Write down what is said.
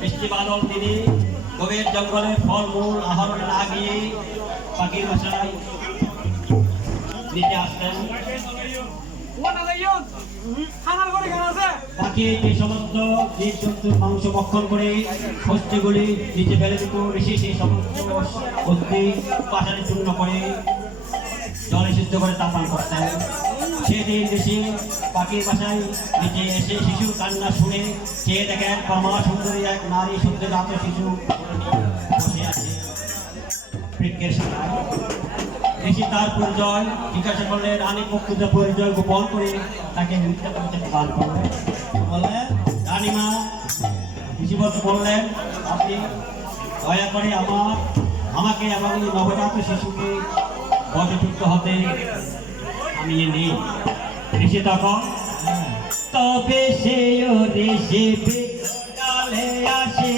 বৃষ্টি বাদল তিনি গভীর জঙ্গলে ফলমূল আহরণে না গিয়ে পাখির বাসায় নিতে আসতেন। পাখি যে সমস্ত জীব জন্তুর মাংস ভক্ষণ করে হস্তিগুলি নিচে ফেলে দিত, ঋষি সেই সমস্ত হস্তি পাশারে চূর্ণ করে জলে সিদ্ধ করে তা পান করতেন। সেদিন ঋষি পাখির বাসায় নিচে এসে শিশুর কান্না শুনে চেয়ে দেখেন পরমা সুন্দরী এক নারী সদ্যজাত শিশু বসে আছে বৃক্ষের শাখায়। ঋষি তার পরিচয় জিজ্ঞাসা করলেন, রানী প্রকৃত পরিচয় গোপন করে তাকে মিথ্যা পরিচয় প্রদান করলেন। বললেন, রানীমা। ঋষি বললেন, আপনি দয়া করে আমাকে এবং নবজাত শিশুকে বশযুক্ত হতে আমি নেই। ঋষি তখন তবে সে ঋষি ডালে আসে